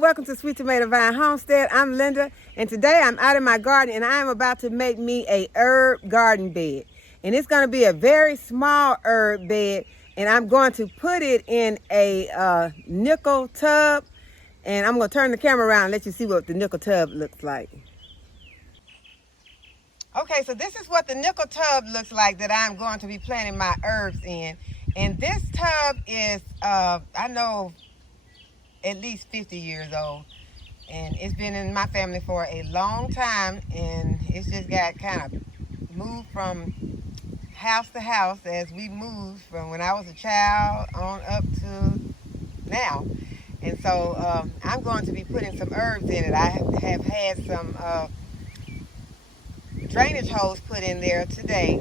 everyone, welcome to Sweet Tomato Vine Homestead. I'm Linda, and today I'm out in my garden and I am about to make me a herb garden bed. And it's going to be a very small herb bed, and I'm going to put it in a nickel tub, and I'm going to turn the camera around and let you see what the nickel tub looks like. Okay, so this is what the nickel tub looks like that I'm going to be planting my herbs in. And this tub is, I know, at least 50 years old, and it's been in my family for a long time, and it's just got kind of moved from house to house as we moved from when I was a child on up to now. And so I'm going to be putting some herbs in it. I have had some drainage holes put in there today,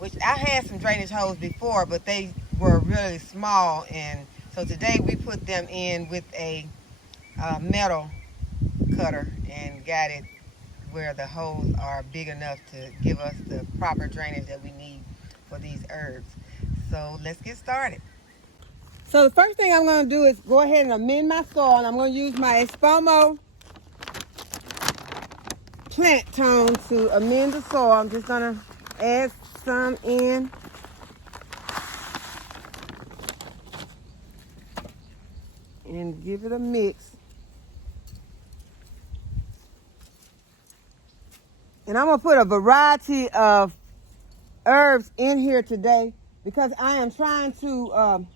which I had some drainage holes before, but they were really small, and so today we put them in with a metal cutter and got it where the holes are big enough to give us the proper drainage that we need for these herbs. So let's get started. So the first thing I'm going to do is go ahead and amend my soil. I'm going to use my Espomo plant tone to amend the soil. I'm just going to add some in. And give it a mix. And I'm going to put a variety of herbs in here today because I am trying to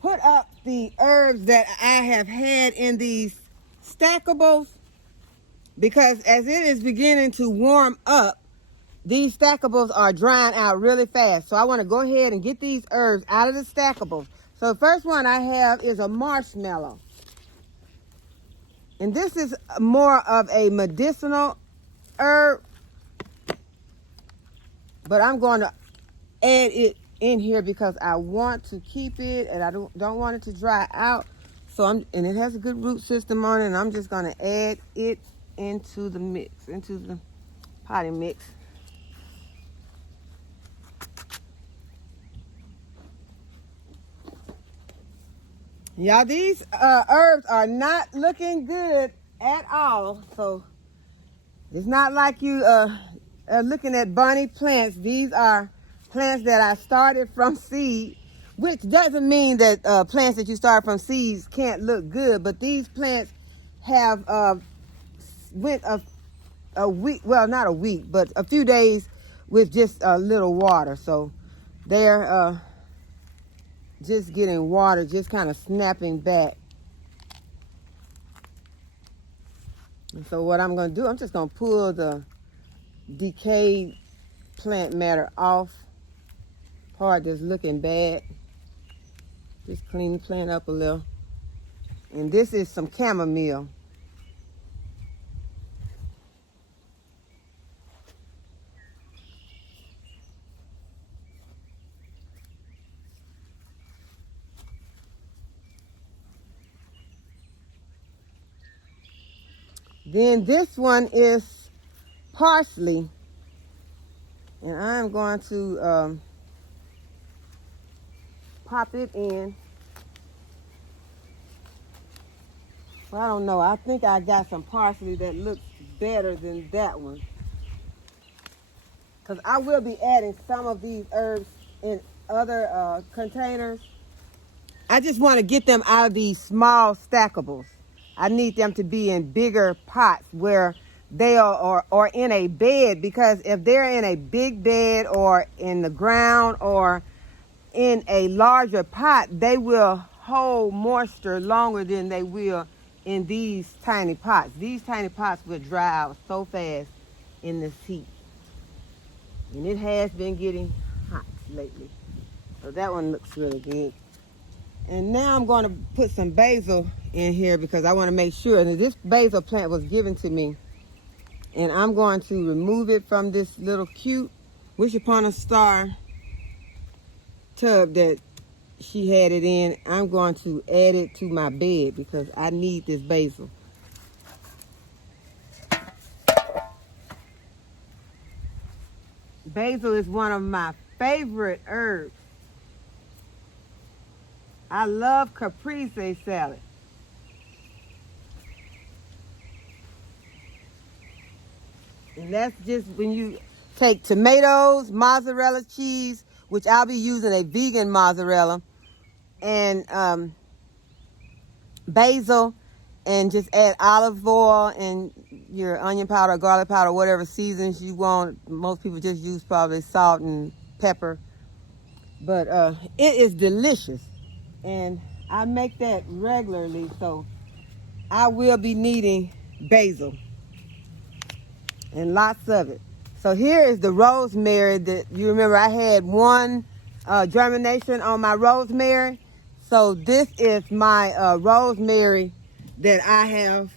put up the herbs that I have had in these stackables, because as it is beginning to warm up, these stackables are drying out really fast. So I want to go ahead and get these herbs out of the stackables. So the first one I have is a marshmallow. And this is more of a medicinal herb, but I'm going to add it in here because I want to keep it and I don't want it to dry out. So and it has a good root system on it, and I'm just going to add it into the mix, into the potting mix. Y'all, these herbs are not looking good at all. So it's not like you are looking at bunny plants. These are plants that I started from seed, which doesn't mean that plants that you start from seeds can't look good. But these plants have went a week, well, not a week, but a few days with just a little water. So they're just getting water, just kind of snapping back. And so what I'm going to do, I'm just going to pull the decayed plant matter off, part that's looking bad. Just clean the plant up a little. And this is some chamomile. Then this one is parsley, and I'm going to pop it in. Well, I don't know. I think I got some parsley that looks better than that one, because I will be adding some of these herbs in other containers. I just want to get them out of these small stackables. I need them to be in bigger pots where they are or in a bed, because if they're in a big bed or in the ground or in a larger pot, they will hold moisture longer than they will in these tiny pots. These tiny pots will dry out so fast in this heat. And it has been getting hot lately. So that one looks really good. And now I'm going to put some basil in here because I want to make sure that this basil plant was given to me. And I'm going to remove it from this little cute Wish Upon a Star tub that she had it in. I'm going to add it to my bed because I need this basil. Basil is one of my favorite herbs. I love caprese salad. And that's just when you take tomatoes, mozzarella cheese, which I'll be using a vegan mozzarella, and basil, and just add olive oil and your onion powder, garlic powder, whatever seasons you want. Most people just use probably salt and pepper. But it is delicious. And I make that regularly, so I will be needing basil and lots of it. So here is the rosemary that you remember I had one germination on my rosemary. So this is my rosemary that I have,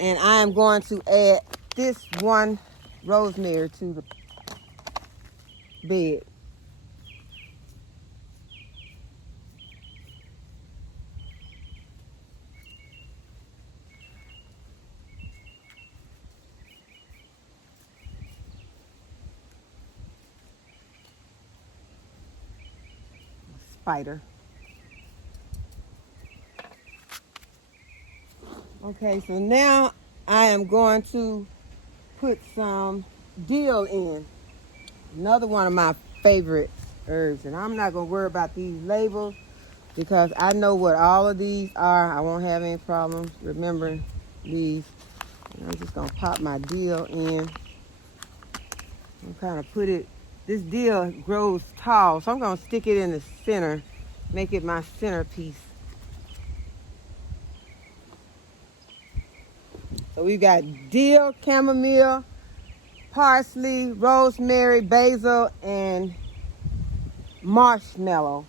and I am going to add this one rosemary to the bed. Spider. Okay, so now I am going to put some dill in. Another one of my favorite herbs. And I'm not going to worry about these labels because I know what all of these are. I won't have any problems remembering these. And I'm just going to pop my dill in. I'm kind of put it, this dill grows tall, so I'm going to stick it in the center, make it my centerpiece. So we've got dill, chamomile, parsley, rosemary, basil, and marshmallow.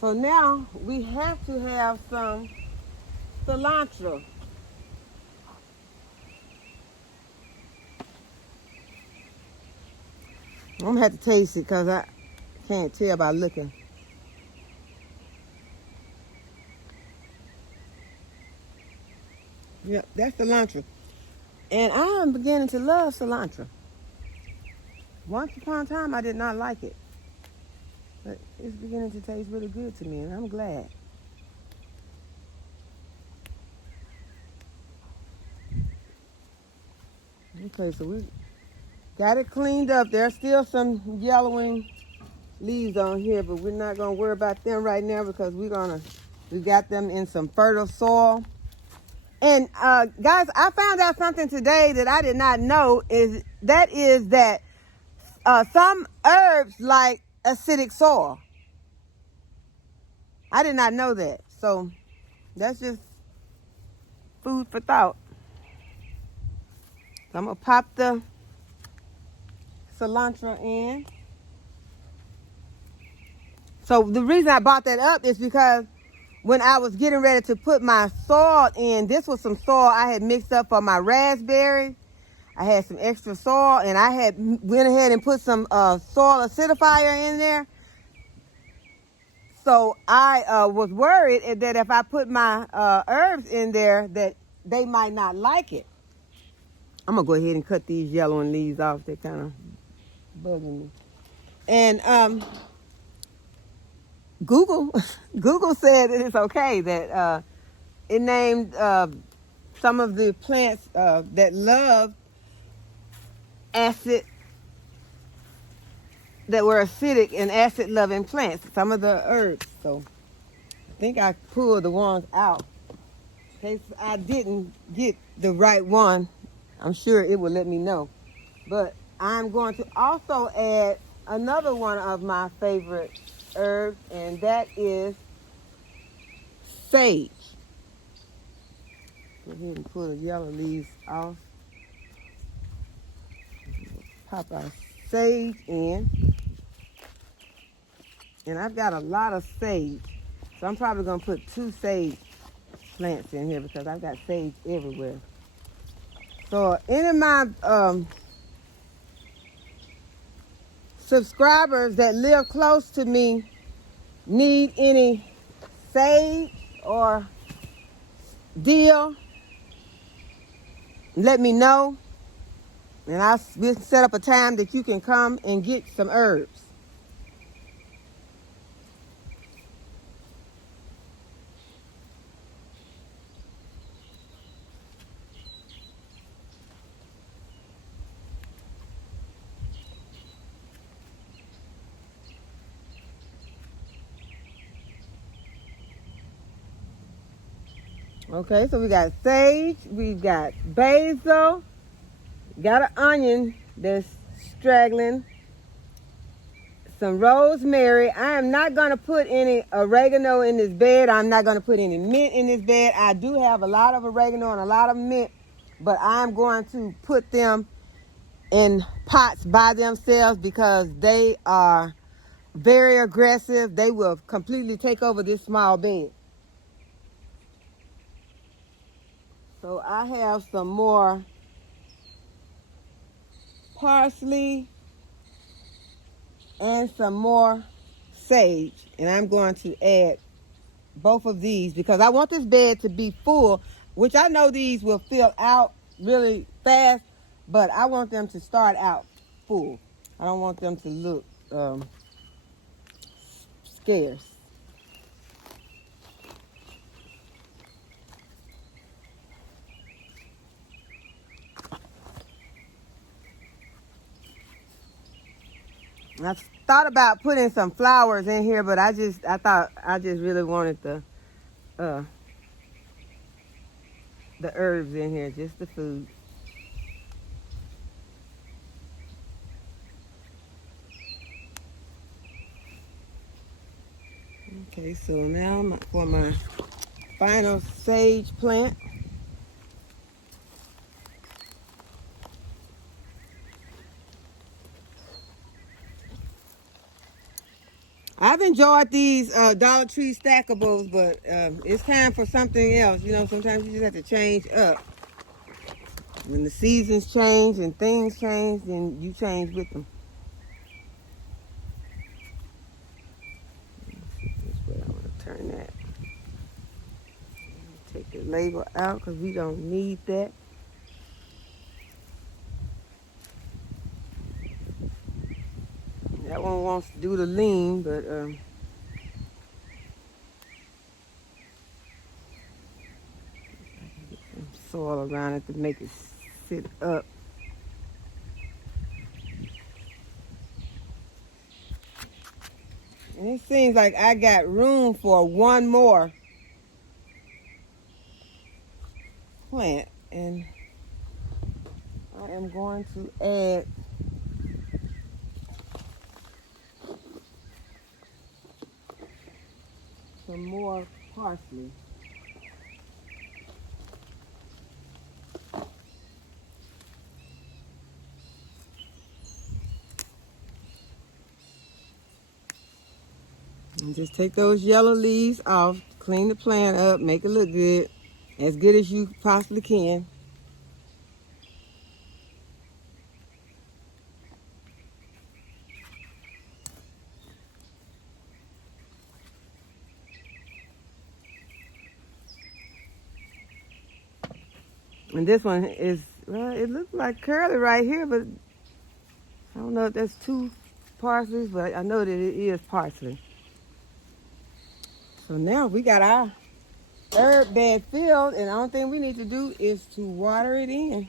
So now we have to have some cilantro. I'm gonna have to taste it because I can't tell by looking. Yep, that's cilantro. And I am beginning to love cilantro. Once upon a time, I did not like it. But it's beginning to taste really good to me, and I'm glad. Okay, so we got it cleaned up. There's still some yellowing leaves on here, but we're not going to worry about them right now because we got them in some fertile soil. And guys, I found out something today that I did not know is that some herbs like acidic soil. I did not know that. So that's just food for thought. So I'm going to pop the cilantro in. So the reason I brought that up is because when I was getting ready to put my soil in, this was some soil I had mixed up for my raspberries. I had some extra soil, and I had went ahead and put some soil acidifier in there. So I was worried that if I put my herbs in there, that they might not like it. I'm going to go ahead and cut these yellowing leaves off. They're kind of bugging me. And Google said that it's okay, that it named some of the plants that love acid, that were acidic and acid loving plants, some of the herbs. So I think I pulled the ones out. In case I didn't get the right one, I'm sure it will let me know. But I'm going to also add another one of my favorite herbs, and that is sage. Go ahead and pull the yellow leaves off. Pop our sage in. And I've got a lot of sage. So I'm probably going to put 2 sage plants in here because I've got sage everywhere. So any of my subscribers that live close to me need any sage or dill, let me know, and we'll set up a time that you can come and get some herbs. Okay, so we got sage, we've got basil, got an onion that's straggling, some rosemary. I am not going to put any oregano in this bed. I'm not going to put any mint in this bed. I do have a lot of oregano and a lot of mint, but I'm going to put them in pots by themselves because they are very aggressive. They will completely take over this small bed. So I have some more parsley and some more sage, and I'm going to add both of these because I want this bed to be full, which I know these will fill out really fast, but I want them to start out full. I don't want them to look scarce. I thought about putting some flowers in here, but I thought I just really wanted uh, the herbs in here, just the food. Okay, so now for my final sage plant. I've enjoyed these Dollar Tree stackables, but it's time for something else. You know, sometimes you just have to change up. When the seasons change and things change, then you change with them. This way I want to turn that. Take the label out because we don't need that. That one wants to do the lean, but get some soil around it to make it sit up. And it seems like I got room for one more plant, and I am going to add some more parsley. And just take those yellow leaves off, clean the plant up, make it look good as you possibly can. And this one is, well, it looks like curly right here, but I don't know if that's two parsleys, but I know that it is parsley. So now we got our herb bed filled, and the only thing we need to do is to water it in.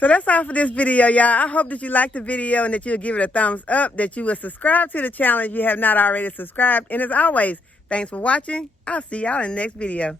So that's all for this video, y'all. I hope that you liked the video and that you'll give it a thumbs up, that you will subscribe to the channel if you have not already subscribed. And as always, thanks for watching. I'll see y'all in the next video.